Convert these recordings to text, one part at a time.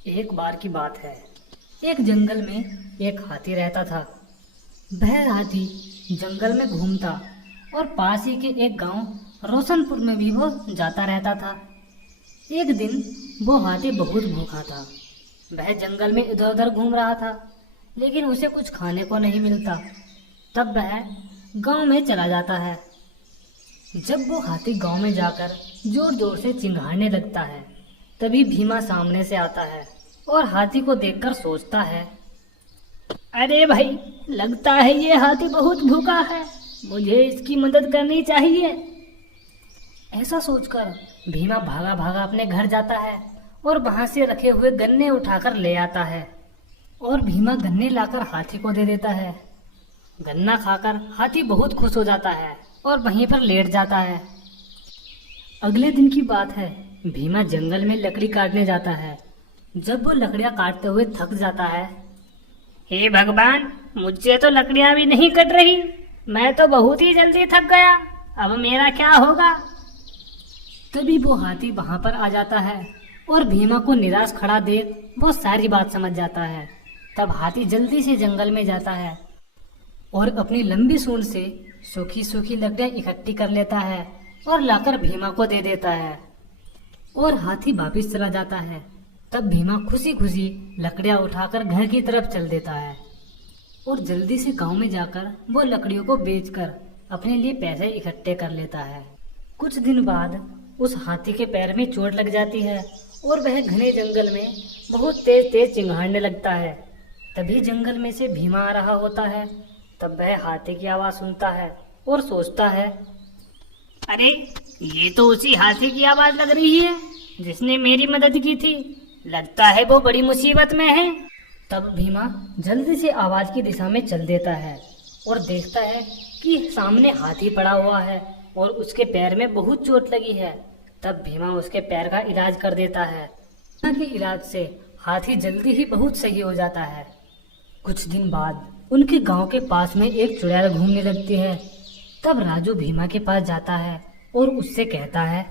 एक बार की बात है। एक जंगल में एक हाथी रहता था। वह हाथी जंगल में घूमता और पास ही के एक गांव रोशनपुर में भी वो जाता रहता था। एक दिन वो हाथी बहुत भूखा था। वह जंगल में इधर उधर घूम रहा था, लेकिन उसे कुछ खाने को नहीं मिलता। तब वह गांव में चला जाता है। जब वो हाथी गांव में जाकर जोर जोर से चिंघाड़ने लगता है, तभी भीमा सामने से आता है और हाथी को देखकर सोचता है, अरे भाई, लगता है ये हाथी बहुत भूखा है, मुझे इसकी मदद करनी चाहिए। ऐसा सोचकर भीमा भागा भागा अपने घर जाता है और वहां से रखे हुए गन्ने उठाकर ले आता है और भीमा गन्ने लाकर हाथी को दे देता है। गन्ना खाकर हाथी बहुत खुश हो जाता है और वहीं पर लेट जाता है। अगले दिन की बात है। भीमा जंगल में लकड़ी काटने जाता है। जब वो लकड़ियां काटते हुए थक जाता है, हे भगवान, मुझसे तो लकड़ियां भी नहीं कट रही, मैं तो बहुत ही जल्दी थक गया, अब मेरा क्या होगा। तभी वो हाथी वहां पर आ जाता है और भीमा को निराश खड़ा देख वो सारी बात समझ जाता है। तब हाथी जल्दी से जंगल में जाता है और अपनी लंबी सूंड से सूखी सूखी लकड़ियां इकट्ठी कर लेता है और लाकर भीमा को दे देता है और हाथी वापिस चला जाता है। तब भीमा खुशी खुशी लकड़ियां उठाकर घर की तरफ चल देता है और जल्दी से गांव में जाकर वो लकड़ियों को बेचकर अपने लिए पैसे इकट्ठे कर लेता है। कुछ दिन बाद उस हाथी के पैर में चोट लग जाती है और वह घने जंगल में बहुत तेज तेज चिंघाड़ने लगता है। तभी जंगल में से भीमा आ रहा होता है। तब वह हाथी की आवाज सुनता है और सोचता है, अरे, ये तो उसी हाथी की आवाज लग रही है जिसने मेरी मदद की थी, लगता है वो बड़ी मुसीबत में है। तब भीमा जल्दी से आवाज की दिशा में चल देता है और देखता है कि सामने हाथी पड़ा हुआ है और उसके पैर में बहुत चोट लगी है। तब भीमा उसके पैर का इलाज कर देता है। भीमा के इलाज से हाथी जल्दी ही बहुत सही हो जाता है। कुछ दिन बाद उनके गांव के पास में एक चुड़ैल घूमने लगती है। तब राजू भीमा के पास जाता है और उससे कहता है,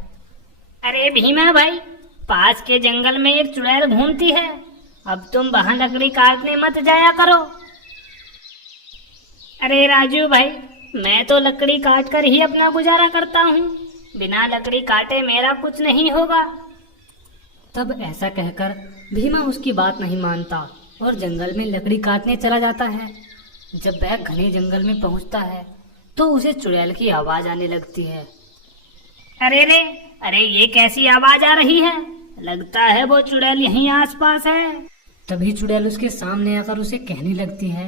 अरे भीमा भाई, पास के जंगल में एक चुड़ैल घूमती है, अब तुम वहां लकड़ी काटने मत जाया करो। अरे राजू भाई, मैं तो लकड़ी काट कर ही अपना गुजारा करता हूँ, बिना लकड़ी काटे मेरा कुछ नहीं होगा। तब ऐसा कहकर भीमा उसकी बात नहीं मानता और जंगल में लकड़ी काटने चला जाता है। जब वह घने जंगल में पहुंचता है तो उसे चुड़ैल की आवाज आने लगती है। अरे रे, अरे ये कैसी आवाज आ रही है, लगता है वो चुड़ैल यहीं आसपास है। तभी चुड़ैल उसके सामने आकर उसे कहने लगती है,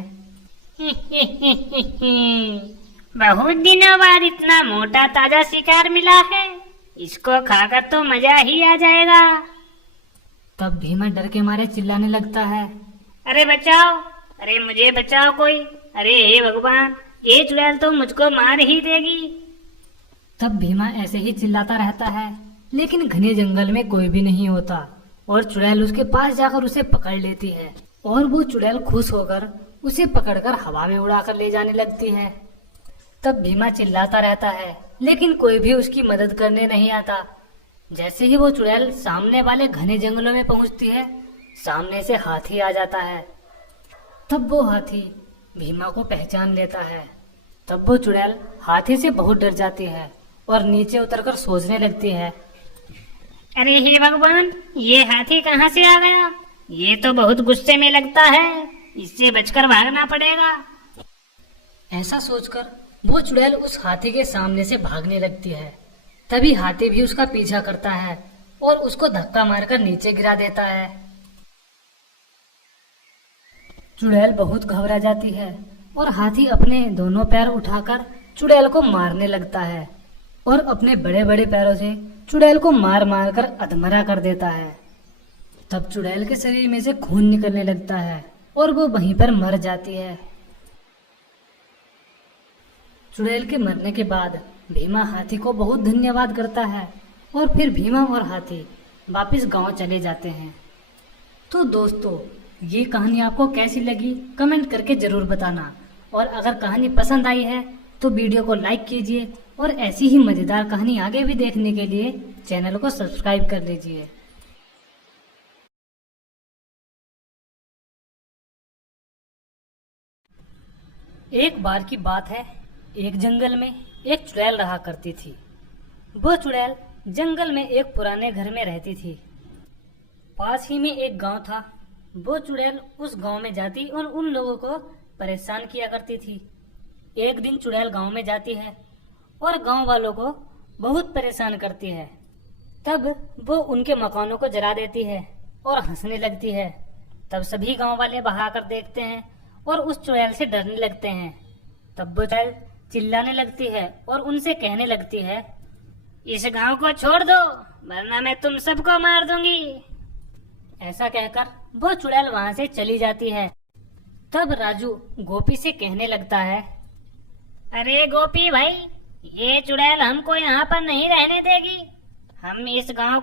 बहुत दिनों बाद इतना मोटा ताजा शिकार मिला है, इसको खाकर तो मजा ही आ जाएगा। तब भीमा डर के मारे चिल्लाने लगता है, अरे बचाओ, अरे मुझे बचाओ कोई, अरे हे भगवान, ये चुड़ैल तो मुझको मार ही देगी। तब भीमा ऐसे ही चिल्लाता रहता है, लेकिन घने जंगल में कोई भी नहीं होता और चुड़ैल उसके पास जाकर उसे पकड़ लेती है और वो चुड़ैल खुश होकर उसे पकड़कर हवा में उड़ाकर ले जाने लगती है। तब भीमा चिल्लाता रहता है, लेकिन कोई भी उसकी मदद करने नहीं आता। जैसे ही वो चुड़ैल सामने वाले घने जंगलों में पहुंचती है, सामने से हाथी आ जाता है। तब वो हाथी भीमा को पहचान लेता है। तब वो चुड़ैल हाथी से बहुत डर जाती है और नीचे उतरकर सोचने लगती है, अरे हे भगवान, ये हाथी कहाँ से आ गया, ये तो बहुत गुस्से में लगता है, इससे बचकर भागना पड़ेगा। ऐसा सोचकर वो चुड़ैल उस हाथी के सामने से भागने लगती है। तभी हाथी भी उसका पीछा करता है और उसको धक्का मारकर नीचे गिरा देता है। चुड़ैल बहुत घबरा जाती है और हाथी अपने दोनों पैर उठाकर चुड़ैल को मारने लगता है और अपने बड़े बड़े पैरों से चुड़ैल को मार मार कर अधमरा कर देता है। तब चुड़ैल के शरीर में से खून निकलने लगता है और वो वहीं पर मर जाती है। चुड़ैल के मरने के बाद भीमा हाथी को बहुत धन्यवाद करता है और फिर भीमा और हाथी वापस गांव चले जाते हैं। तो दोस्तों, ये कहानी आपको कैसी लगी कमेंट करके जरूर बताना, और अगर कहानी पसंद आई है तो वीडियो को लाइक कीजिए और ऐसी ही मजेदार कहानी आगे भी देखने के लिए चैनल को सब्सक्राइब कर लीजिए। एक बार की बात है, एक जंगल में एक चुड़ैल रहा करती थी। वो चुड़ैल जंगल में एक पुराने घर में रहती थी। पास ही में एक गांव था। वो चुड़ैल उस गांव में जाती और उन लोगों को परेशान किया करती थी। एक दिन चुड़ैल गांव में जाती है और गांव वालों को बहुत परेशान करती है। तब वो उनके मकानों को जला देती है और हंसने लगती है। तब सभी गांव वाले बहाकर देखते हैं और उस चुड़ैल से डरने लगते हैं। तब वो चुड़ैल चिल्लाने लगती है और उनसे कहने लगती है, इस गांव को छोड़ दो वरना मैं तुम सबको मार दूंगी। ऐसा कहकर वो चुड़ैल वहां से चली जाती है। तब राजू गोपी से कहने लगता है, अरे गोपी भाई, ये चुड़ैल हमको यहाँ पर नहीं रहने देगी। हम इस गांव